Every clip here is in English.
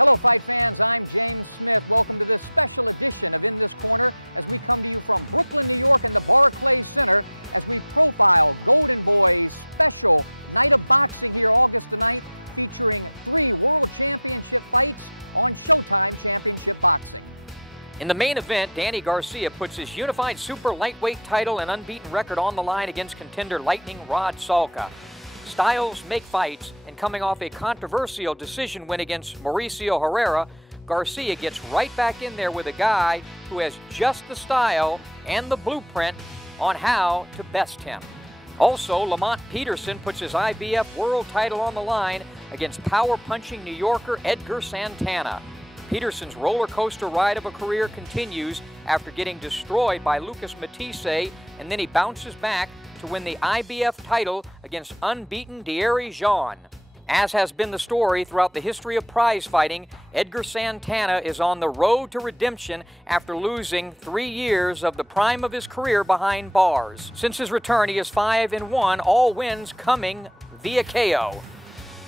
Hello fight fans, I'm James Smith. Welcome to this special edition of In This Corner as we come to you from Brooklyn, New York and the Barclays Center as we profile Golden Boy's special night of boxing here August the 9th, featuring 3 World Championship fights on Showtime Championship Boxing. In the main event, Danny Garcia puts his unified super lightweight title and unbeaten record on the line against contender Lightning Rod Salka. Styles make fights, and coming off a controversial decision win against Mauricio Herrera, Garcia gets right back in there with a guy who has just the style and the blueprint on how to best him. Also, Lamont Peterson puts his IBF world title on the line against power-punching New Yorker Edgar Santana. Peterson's roller coaster ride of a career continues after getting destroyed by Lucas Matisse, and then he bounces back to win the IBF title against unbeaten Thierry Jean. As has been the story throughout the history of prize fighting, Edgar Santana is on the road to redemption after losing 3 years of the prime of his career behind bars. Since his return, he is 5-1, all wins coming via KO.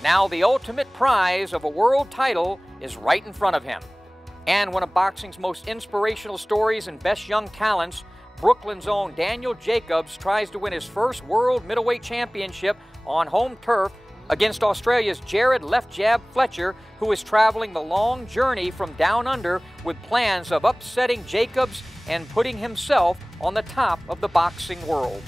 Now the ultimate prize of a world title is right in front of him. And one of boxing's most inspirational stories and best young talents, Brooklyn's own Daniel Jacobs tries to win his first World Middleweight Championship on home turf against Australia's Jared Left Jab Fletcher, who is traveling the long journey from down under with plans of upsetting Jacobs and putting himself on the top of the boxing world.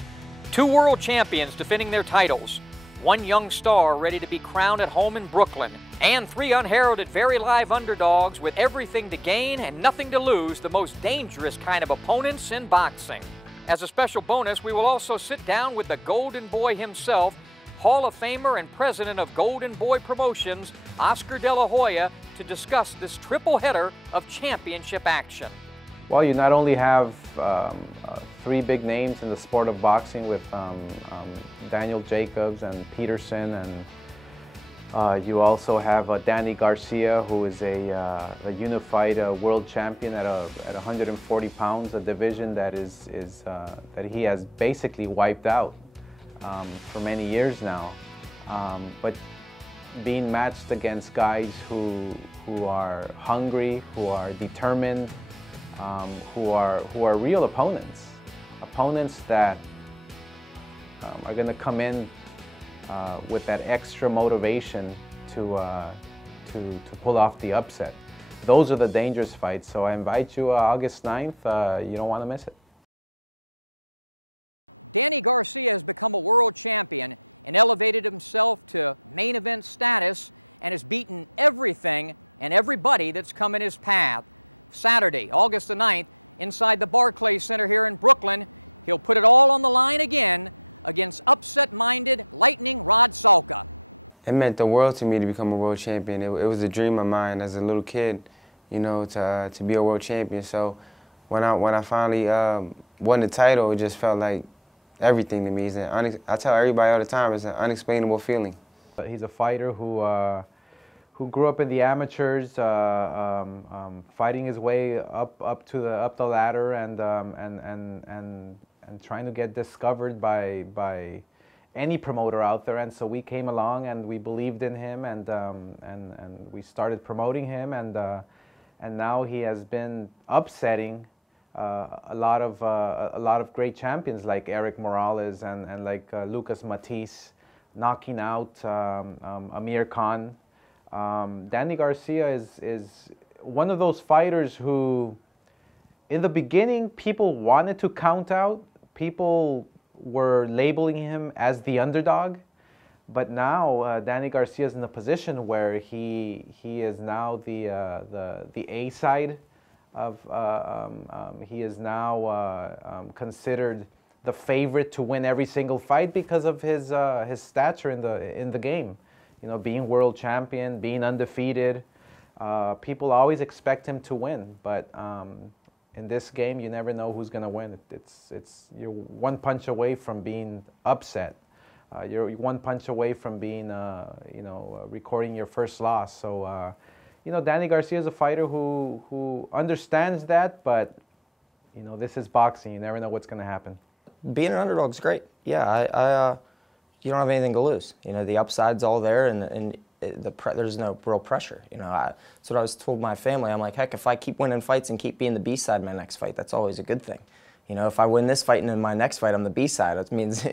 2 world champions defending their titles, 1 young star ready to be crowned at home in Brooklyn, and 3 unheralded, very live underdogs with everything to gain and nothing to lose, the most dangerous kind of opponents in boxing. As a special bonus, we will also sit down with the Golden Boy himself, Hall of Famer and president of Golden Boy Promotions, Oscar De La Hoya, to discuss this triple header of championship action. Well, you not only have 3 big names in the sport of boxing with Daniel Jacobs and Peterson, and you also have Danny Garcia, who is a unified world champion at 140 pounds, a division that that he has basically wiped out for many years now. But being matched against guys who are hungry, who are determined, who are real opponents that are going to come in with that extra motivation to pull off the upset. Those are the dangerous fights. So I invite you August 9th. You don't want to miss it. Danny Garcia has become a world champion and elevated himself to main event status and has beaten everything and everybody that's come in his path. Saturday, August the 9th, inside the Barclays Center here in Brooklyn, he'll put it all on the line again against upset-minded Lightning Rod Salka. It meant the world to me to become a world champion. It was a dream of mine as a little kid, you know, to be a world champion. So when I finally won the title, it just felt like everything to me. I tell everybody all the time, it's an unexplainable feeling. He's a fighter who grew up in the amateurs, fighting his way up the ladder and trying to get discovered by any promoter out there. And so we came along and we believed in him, and we started promoting him, and now he has been upsetting a lot of great champions like Eric Morales and like Lucas Matisse, knocking out Amir Khan. Danny Garcia is one of those fighters who, in the beginning, people wanted to count out. People were labeling him as the underdog, but now Danny Garcia is in a position where he is now the A side of. He is now considered the favorite to win every single fight because of his stature in the game. You know, being world champion, being undefeated. People always expect him to win, but in this game, you never know who's going to win. You're one punch away from being upset. You're one punch away from being, recording your first loss. So, Danny Garcia is a fighter who understands that, but, this is boxing. You never know what's going to happen. Being an underdog is great. Yeah, you don't have anything to lose. The upside's all there, and there's no real pressure. You know, that's what I was told my family. I'm like, heck, if I keep winning fights and keep being the B-side in my next fight, that's always a good thing. You know, if I win this fight and in my next fight I'm the B-side, that means,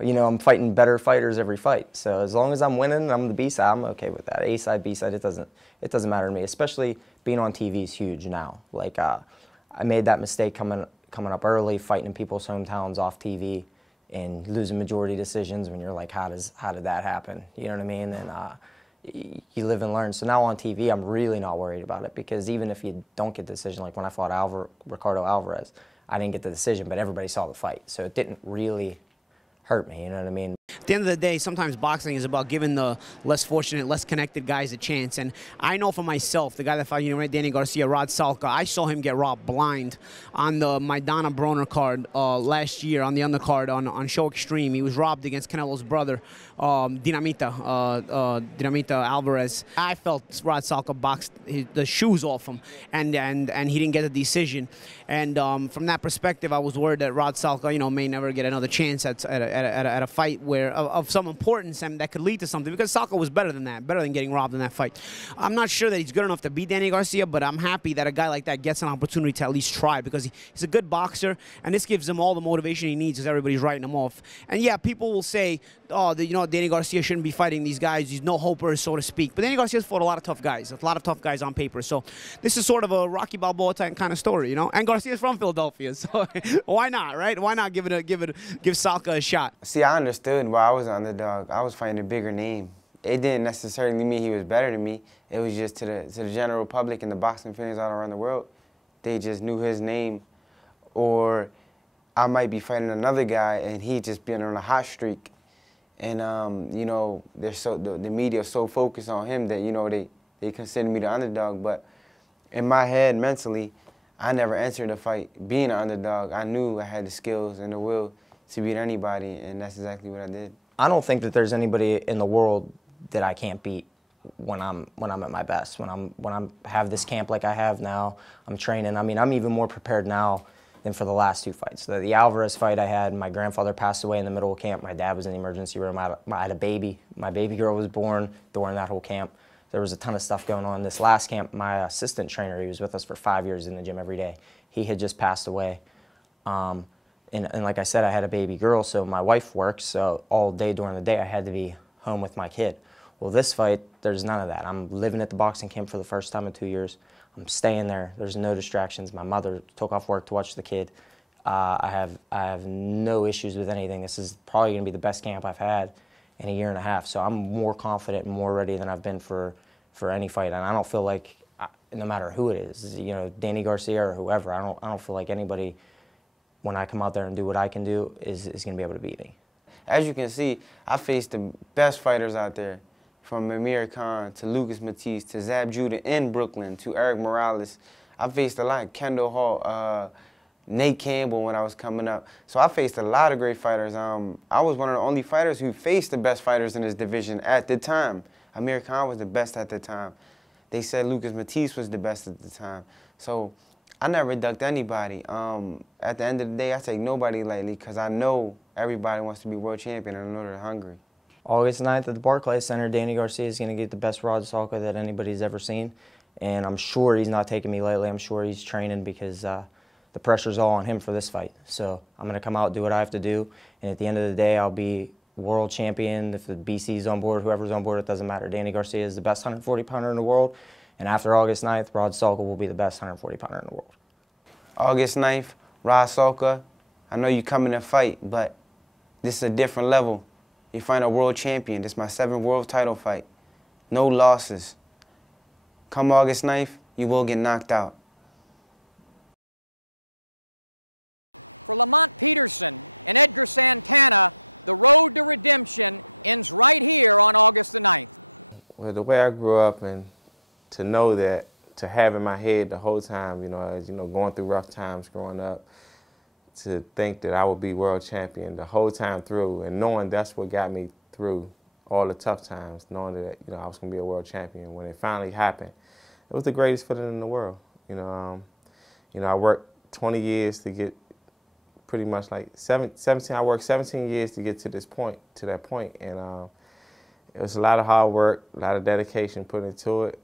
you know, I'm fighting better fighters every fight. So as long as I'm winning and I'm the B-side, I'm okay with that. A-side, B-side, it doesn't matter to me. Especially being on TV is huge now. Like I made that mistake coming up early, fighting in people's hometowns off TV, and losing majority decisions. When you're like, how did that happen? You know what I mean? And you live and learn. So now on TV, I'm really not worried about it, because even if you don't get the decision, like when I fought Ricardo Alvarez, I didn't get the decision, but everybody saw the fight, so it didn't really hurt me, you know what I mean? At the end of the day, sometimes boxing is about giving the less fortunate, less connected guys a chance. And I know for myself, the guy that fought, you know, Danny Garcia, Rod Salka, I saw him get robbed blind on the Maidana Broner card last year on the undercard on Show Extreme. He was robbed against Canelo's brother, Dinamita Alvarez. I felt Rod Salka boxed the shoes off him, and he didn't get a decision. And from that perspective, I was worried that Rod Salka, you know, may never get another chance at a fight where of some importance and that could lead to something, because Salka was better than that, better than getting robbed in that fight. I'm not sure that he's good enough to beat Danny Garcia, but I'm happy that a guy like that gets an opportunity to at least try, because he's a good boxer, and this gives him all the motivation he needs, because everybody's writing him off. And yeah, people will say, oh, you know, Danny Garcia shouldn't be fighting these guys, he's no hoper, so to speak. But Danny Garcia's fought a lot of tough guys on paper. So this is sort of a Rocky Balboa type kind of story, you know. And Garcia's from Philadelphia, so why not, right? Why not give Salka a shot? See, I understood why I was an underdog. I was fighting a bigger name. It didn't necessarily mean he was better than me. It was just to the general public and the boxing fans all around the world. They just knew his name. Or I might be fighting another guy and he just been on a hot streak. And, you know, the media is so focused on him that, you know, they consider me the underdog. But in my head, mentally, I never entered a fight being an underdog. I knew I had the skills and the will to beat anybody, and that's exactly what I did. I don't think that there's anybody in the world that I can't beat when I'm at my best. When I'm have this camp like I have now, I'm training. I mean, I'm even more prepared now than for the last two fights. The Alvarez fight I had, my grandfather passed away in the middle of camp. My dad was in the emergency room. I had a baby. My baby girl was born during that whole camp. There was a ton of stuff going on. This last camp, my assistant trainer, he was with us for 5 years in the gym every day. He had just passed away. And like I said, I had a baby girl, so my wife works, so all day during the day I had to be home with my kid. Well, this fight, there's none of that. I'm living at the boxing camp for the first time in 2 years. I'm staying there. There's no distractions. My mother took off work to watch the kid. I have no issues with anything. This is probably going to be the best camp I've had in a year and a half. So I'm more confident and more ready than I've been for any fight. And I don't feel like, no matter who it is, you know, Danny Garcia or whoever, I don't feel like anybody, when I come out there and do what I can do, is going to be able to beat me. As you can see, I faced the best fighters out there, from Amir Khan to Lucas Matisse to Zab Judah in Brooklyn to Eric Morales. I faced a lot, Kendall Hall, Nate Campbell when I was coming up. So I faced a lot of great fighters. I was one of the only fighters who faced the best fighters in his division at the time. Amir Khan was the best at the time. They said Lucas Matisse was the best at the time. So I never ducked anybody. At the end of the day, I take nobody lightly, because I know everybody wants to be world champion, and I know they're hungry. August 9th at the Barclays Center, Danny Garcia is going to get the best Rod Salka that anybody's ever seen. And I'm sure he's not taking me lightly. I'm sure he's training, because the pressure's all on him for this fight. So I'm going to come out, do what I have to do, and at the end of the day, I'll be world champion. If the BC's on board, whoever's on board, it doesn't matter. Danny Garcia is the best 140-pounder in the world, and after August 9th, Rod Salka will be the best 140-pounder in the world. August 9th, Rod Salka, I know you coming to fight, but this is a different level. You find a world champion. This is my 7th world title fight. No losses. Come August 9th, you will get knocked out. For Lamont Peterson and Edgar Santana, the road to redemption ends right here on August the 9th. Well, the way I grew up, and to know that, to have in my head the whole time, as going through rough times growing up, to think that I would be world champion the whole time through, and knowing that's what got me through all the tough times, knowing that I was going to be a world champion. When it finally happened, it was the greatest feeling in the world. I worked 20 years to get pretty much like 17. I worked 17 years to get to that point, and It was a lot of hard work, a lot of dedication put into it.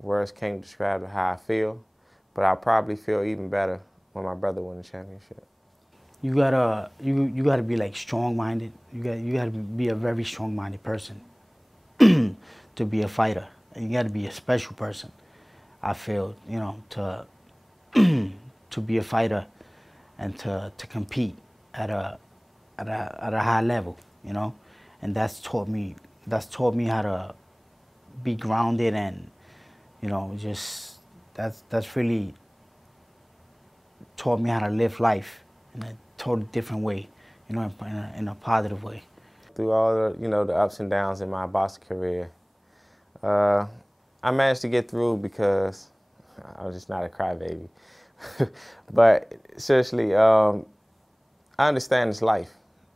Words can't describe how I feel, but I'll probably feel even better when my brother wins the championship. You gotta be like strong-minded. You gotta be a very strong-minded person to be a fighter. And you gotta be a special person. I feel, you know, to to be a fighter and to compete at a high level, you know, and that's taught me how to be grounded and, you know, just that's really taught me how to live life in a totally different way, you know, in a positive way. Through all the, you know, the ups and downs in my boxing career, I managed to get through because I was just not a crybaby. But seriously, I understand it's life.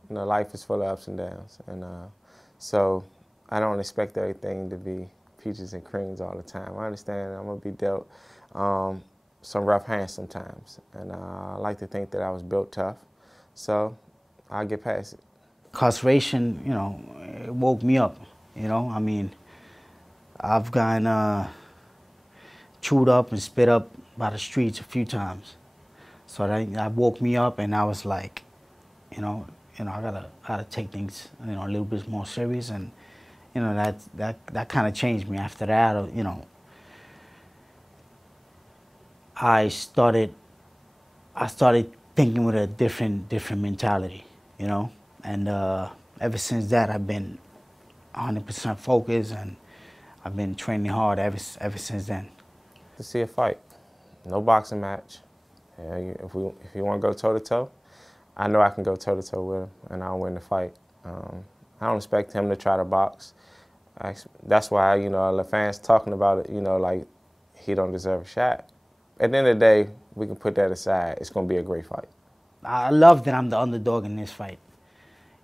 You know, life is full of ups and downs, and so I don't expect everything to be peaches and creams all the time. I understand I'm gonna be dealt some rough hands sometimes, and I like to think that I was built tough, so I'll get past it. Incarceration, you know, it woke me up. You know, I mean, I've gotten chewed up and spit up by the streets a few times, so that woke me up, and I was like, you know, I gotta take things, you know, a little bit more serious, and you know that kind of changed me. After that, you know, I started thinking with a different mentality, you know, and ever since that I've been 100% focused, and I've been training hard ever since then. To see a fight, no boxing match. Yeah, if you want to go toe to toe, I know I can go toe to toe with him, and I'll win the fight. I don't expect him to try to box. That's why, you know, the fans talking about it, you know, like he don't deserve a shot. At the end of the day, we can put that aside. It's going to be a great fight. I love that I'm the underdog in this fight.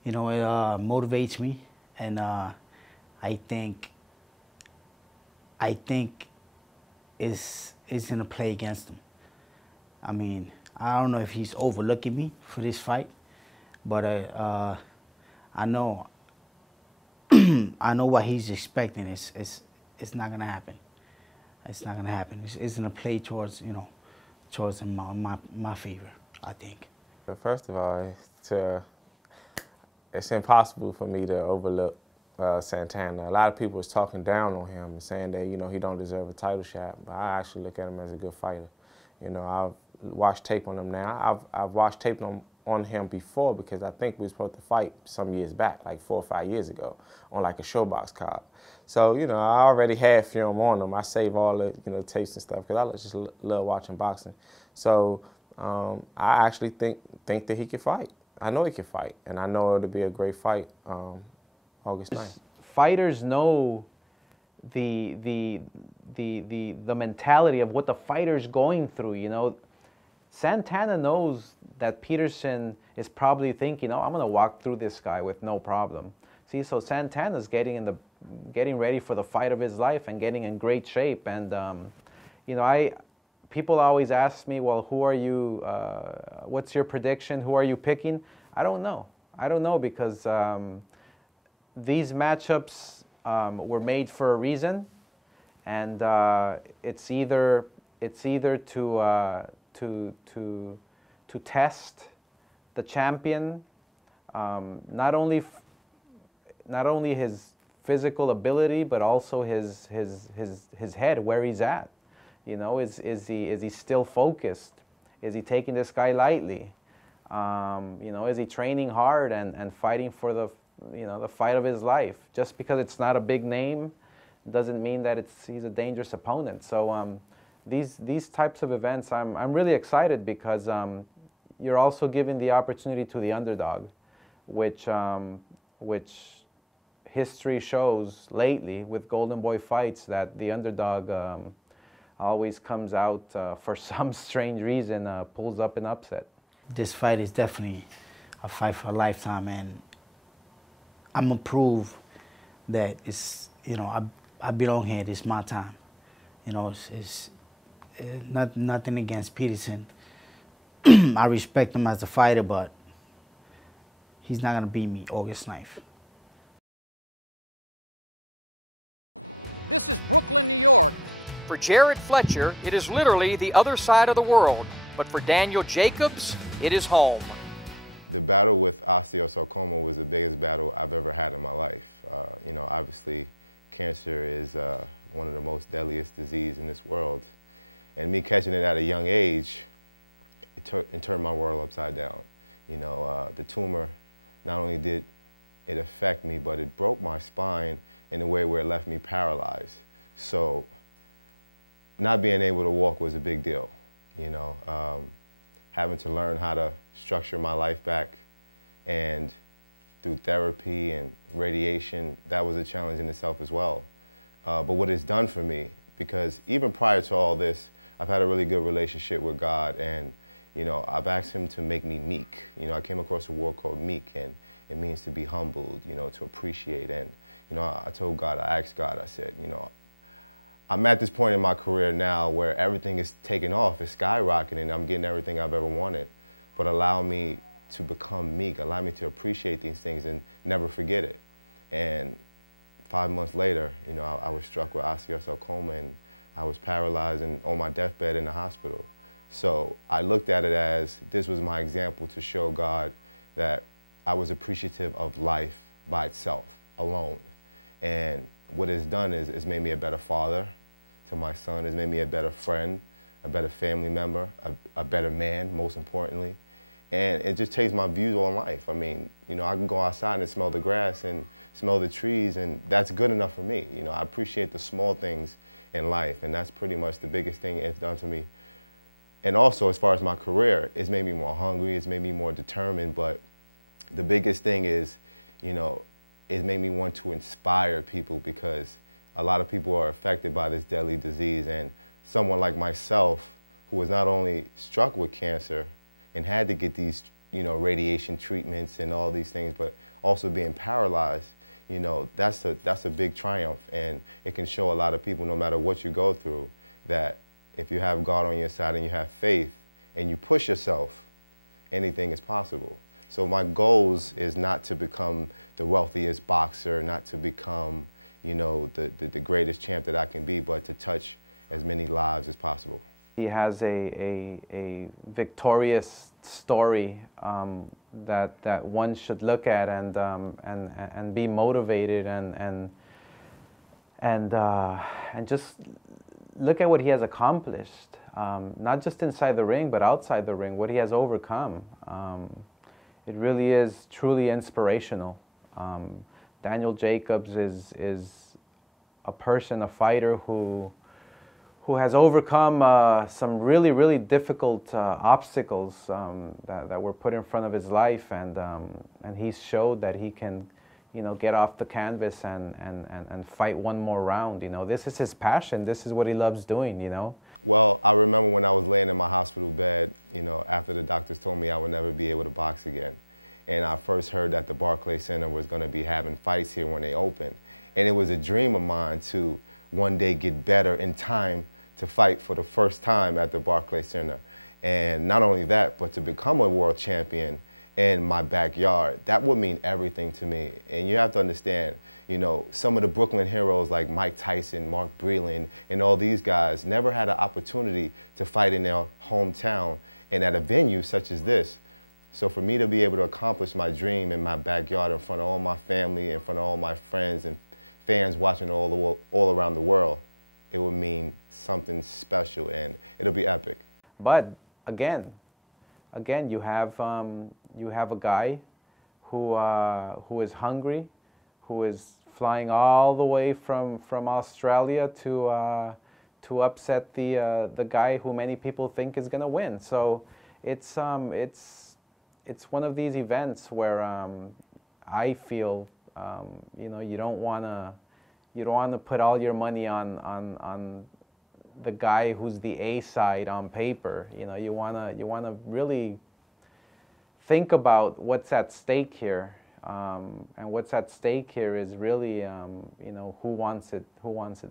You know, it motivates me, and I think it's going to play against him. I mean, I don't know if he's overlooking me for this fight, but I know I know what he's expecting. It's not going to happen. It's not going to happen. It's going to play towards, you know, towards my favor, I think. But first of all, it's impossible for me to overlook Santana. A lot of people is talking down on him and saying that, you know, he don't deserve a title shot, but I actually look at him as a good fighter. You know, I've watched tape on him now. I've watched tape on him before, because I think we were supposed to fight some years back, like 4 or 5 years ago, on like a showbox card. So, you know, I already had film on him. I save all the, you know, tapes and stuff, because I just love watching boxing. So I actually think that he can fight. I know he can fight, and I know it'll be a great fight August 9th. Fighters know the mentality of what the fighter's going through, you know. Santana knows that Peterson is probably thinking, oh, I'm going to walk through this guy with no problem. See, so Santana's getting ready for the fight of his life and getting in great shape. And, you know, people always ask me, well, who are you, what's your prediction? Who are you picking? I don't know. I don't know, because these matchups were made for a reason, and it's either to test the champion, not only his physical ability, but also his head, where he's at. You know, is he still focused? Is he taking this guy lightly? You know, is he training hard and fighting for the, you know, the fight of his life? Just because it's not a big name doesn't mean that he's a dangerous opponent. So these types of events, I'm really excited, because you're also giving the opportunity to the underdog, which history shows lately with Golden Boy fights, that the underdog always comes out for some strange reason, pulls up an upset. This fight is definitely a fight for a lifetime, and I'm gonna prove that it's, you know, I belong here. It's my time. You know, it's nothing against Peterson. I respect him as a fighter, but he's not gonna beat me August 9th. This is Brooklyn, New York. For Jared Fletcher, it is literally the other side of the world. But for Daniel Jacobs, it is home. The battle with osteosarcoma was the biggest battle I've ever had in my life. You know, obviously, cancer is one of the most deadliest diseases in this world. And me catching it at a young age, it turned my world upside down. You know, the tumor, not only did it affect me, but it broke my spine in a way where it left me paralyzed. So not being able to walk was a big deal, you know. Having to learn how to structure my life back, and through therapy and radiation, that was a challenge in itself as well. But what it's done for me, because even prior to all this, I've had a really good relationship with God, and you know, I've asked him to make me meek. You know, I came across a word called meek, and it means to be humbled, you know, to appreciate. And you know, I told God, I asked God, I said, you know, I'm at this point in my career now where everything is taking off, it's skyrocketing, I'm getting everything I've ever wanted. But allow me to become meek, allow me to appreciate these things and never forget it. And 5 months later, you know, I was struck with osteosarcoma, and I was paralyzed and on my deathbed in the hospital. So I looked at it as this was my example to show God that I was appreciative of life by itself, alone. And what it's done is it's made me a better father to my son. It's made me a better friend, a better family member, a better man, most importantly. And it just changed my views on life. I mean, you know, I can go outside and smell the grass and smell the trees, and that's good enough for me. You know, I appreciate the small things in life, and that's pretty much the biggest thing it's done to me. And also, as far as my career, it's made me more hungry, it's made me more determined, but the biggest thing is, you know, it made me want to inspire people, because a lot of people are affected by this deadly disease, and someone like myself, who was not only struck with cancer and had to get these, you know, radiation treatments and all these things, but also being paralyzed, you know, that's a big triumph, and it can show a lot of people, no matter what you go through, that if you have God on your side and you have faith and you push yourself, anything is possible. So my goals is not to become the wealthiest boxer, not to become, you know, the greatest champ that I can be, but to touch as many lives as possible. He has a victorious story that one should look at and be motivated and just look at what he has accomplished, not just inside the ring but outside the ring, what he has overcome. It really is truly inspirational. Daniel Jacobs is a person, a fighter who has overcome some really difficult obstacles that were put in front of his life, and he's showed that he can, you know, get off the canvas and fight one more round. You know, this is his passion. This is what he loves doing. You know. Well, I remember when I was laying in my hospital bed, you know, after the doctors told me I would never be able to box again. And I first heard that the Barclays Center was going to be having fights here when they opened. And it was a dream of mine to one day get better in time to fight for the first time at the Barclays Center. And not only that, but to become a world champion in my backyard. That would mean everything to me. And you have to understand, you know, some of the Brooklyn heroes like Mike Tyson, Mark Breland, and all these guys never had an opportunity to fight in their hometown and at a venue such as this. So for me to be able to accomplish my dream in my backyard in front of all my family, in front of all my friends and fans watching all around the world, it would mean something special, and it'll be epic. But again, you have a guy who is hungry, who is flying all the way from Australia to upset the guy who many people think is going to win. So it's one of these events where I feel you know, you don't want to put all your money on the guy who's the A side on paper. You know, you wanna really think about what's at stake here, and what's at stake here is really you know, who wants it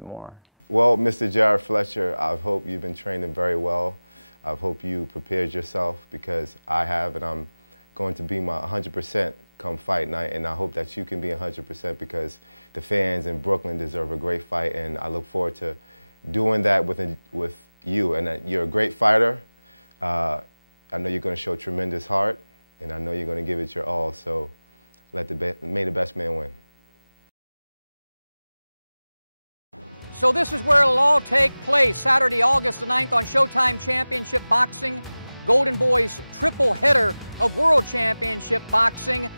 more. Well, Mr. Jared Fletcher, I hope you've been training very well. I hope you prepared yourself, because I have, and I'm going to be my 100% come fight night, and I hope that you can be 100% because the fans in Brooklyn deserve a great fight, and I look forward to doing that with you. And you're a great fighter. I know you're going to show tremendous heart, and I know you're going to give it your all. So may the best man win. So this is where it'll all take place, Saturday, August the 9th on Showtime Championship Boxing. Golden Boy's triple header of World Championship Boxing.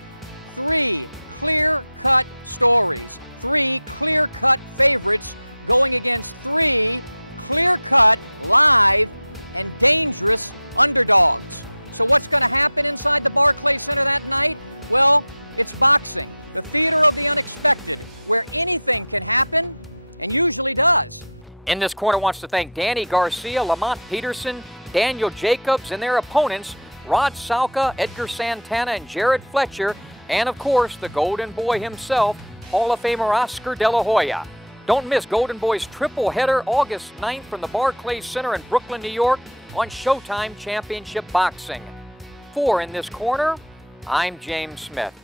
3 clear-cut stories, 3 clear-cut favorites going against 3 clear-cut, live, and dangerous underdogs. So what's going to happen inside the Barclays Center that night? Well, it's boxing, the theater of the unexpected, where anything can happen, and usually does. In this corner wants to thank Danny Garcia, Lamont Peterson, Daniel Jacobs, and their opponents, Rod Salka, Edgar Santana, and Jared Fletcher, and of course, the Golden Boy himself, Hall of Famer Oscar De La Hoya. Don't miss Golden Boy's triple header August 9th from the Barclays Center in Brooklyn, New York on Showtime Championship Boxing. For In This Corner, I'm James Smith.